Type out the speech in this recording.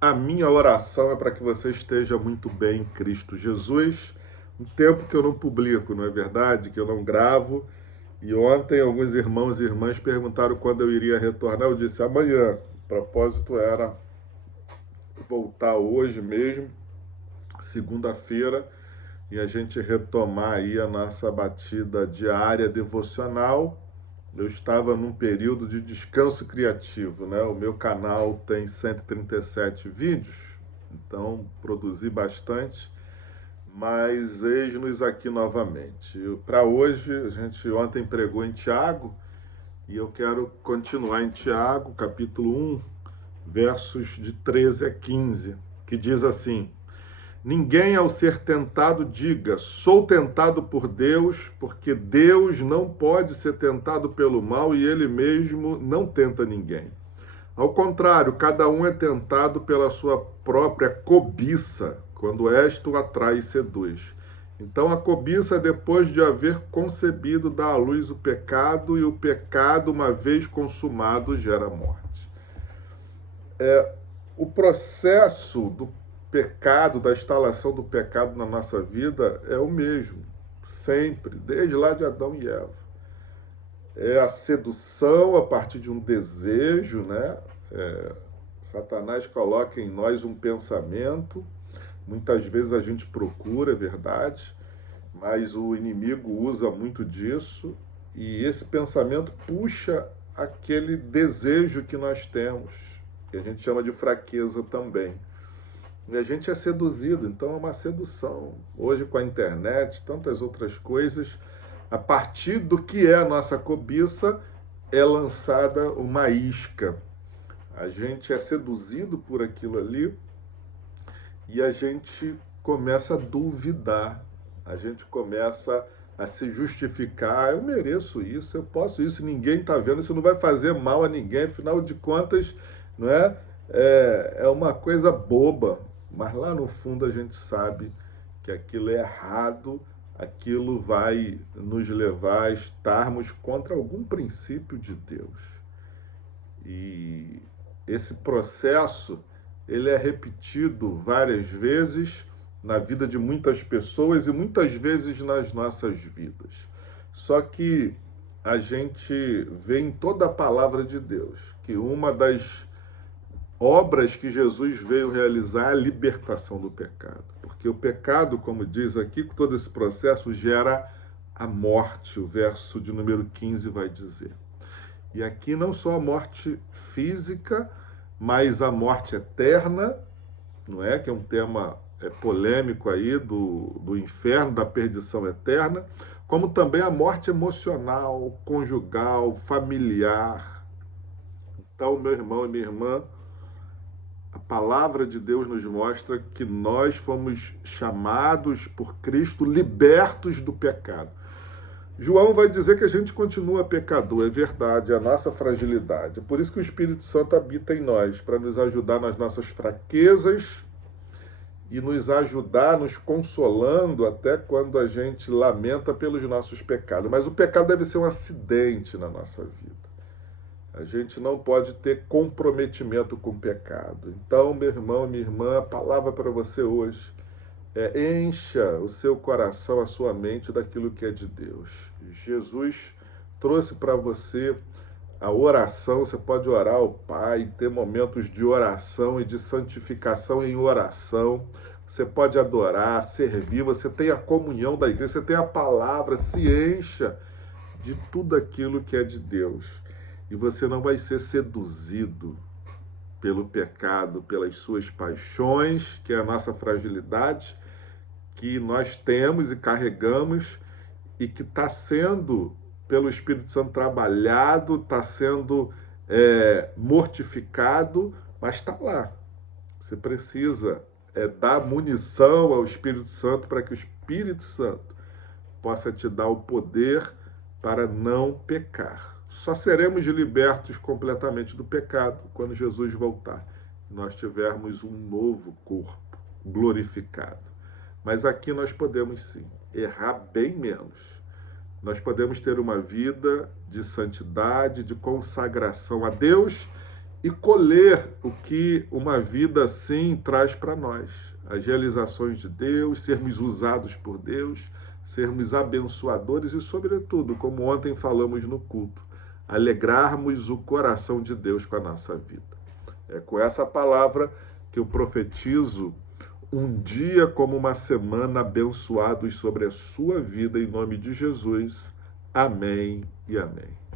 A minha oração é para que você esteja muito bem em Cristo Jesus. Um tempo que eu não publico, não é verdade? Que eu não gravo. E ontem alguns irmãos e irmãs perguntaram quando eu iria retornar. Eu disse amanhã. O propósito era voltar hoje mesmo, segunda-feira, e a gente retomar aí a nossa batida diária devocional. Eu estava num período de descanso criativo, né? O meu canal tem 137 vídeos, então produzi bastante, mas eis-nos aqui novamente. Para hoje, a gente ontem pregou em Tiago, e eu quero continuar em Tiago, capítulo 1, versos de 13 a 15, que diz assim: Ninguém ao ser tentado diga, sou tentado por Deus, porque Deus não pode ser tentado pelo mal e ele mesmo não tenta ninguém. Ao contrário, cada um é tentado pela sua própria cobiça, quando esta o atrai e seduz. Então a cobiça, depois de haver concebido, dá à luz o pecado, e o pecado, uma vez consumado, gera morte. O processo do pecado, da instalação do pecado na nossa vida é o mesmo, sempre, desde lá de Adão e Eva. É a sedução a partir de um desejo, né? Satanás coloca em nós um pensamento, muitas vezes a gente procura, é verdade, mas o inimigo usa muito disso, e esse pensamento puxa aquele desejo que nós temos, que a gente chama de fraqueza também. E a gente é seduzido, então é uma sedução. Hoje com a internet, tantas outras coisas, a partir do que é a nossa cobiça, é lançada uma isca. A gente é seduzido por aquilo ali e a gente começa a duvidar. A gente começa a se justificar. Eu mereço isso, eu posso isso, ninguém está vendo, isso não vai fazer mal a ninguém, afinal de contas, não é? É uma coisa boba, mas lá no fundo a gente sabe que aquilo é errado, aquilo vai nos levar a estarmos contra algum princípio de Deus. E esse processo, ele é repetido várias vezes na vida de muitas pessoas e muitas vezes nas nossas vidas. Só que a gente vê em toda a palavra de Deus que uma das obras que Jesus veio realizar é a libertação do pecado. Porque o pecado, como diz aqui, todo esse processo gera a morte, o verso de número 15 vai dizer. E aqui não só a morte física, mas a morte eterna, não é? Que é um tema polêmico aí do inferno, da perdição eterna, como também a morte emocional, conjugal, familiar. Então, meu irmão e minha irmã, a palavra de Deus nos mostra que nós fomos chamados por Cristo, libertos do pecado. João vai dizer que a gente continua pecador, é verdade, é a nossa fragilidade. É por isso que o Espírito Santo habita em nós, para nos ajudar nas nossas fraquezas e nos ajudar, nos consolando até quando a gente lamenta pelos nossos pecados. Mas o pecado deve ser um acidente na nossa vida. A gente não pode ter comprometimento com o pecado. Então, meu irmão, minha irmã, a palavra para você hoje encha o seu coração, a sua mente daquilo que é de Deus. Jesus trouxe para você a oração, você pode orar ao Pai, ter momentos de oração e de santificação em oração. Você pode adorar, servir, você tem a comunhão da igreja, você tem a palavra, se encha de tudo aquilo que é de Deus. E você não vai ser seduzido pelo pecado, pelas suas paixões, que é a nossa fragilidade, que nós temos e carregamos e que está sendo, pelo Espírito Santo, trabalhado, está sendo mortificado, mas está lá. Você precisa dar munição ao Espírito Santo para que o Espírito Santo possa te dar o poder para não pecar. Só seremos libertos completamente do pecado quando Jesus voltar. Nós tivermos um novo corpo glorificado. Mas aqui nós podemos sim errar bem menos. Nós podemos ter uma vida de santidade, de consagração a Deus e colher o que uma vida assim traz para nós. As realizações de Deus, sermos usados por Deus, sermos abençoadores e, sobretudo, como ontem falamos no culto, alegrarmos o coração de Deus com a nossa vida. É com essa palavra que eu profetizo um dia como uma semana abençoados sobre a sua vida, em nome de Jesus. Amém e amém.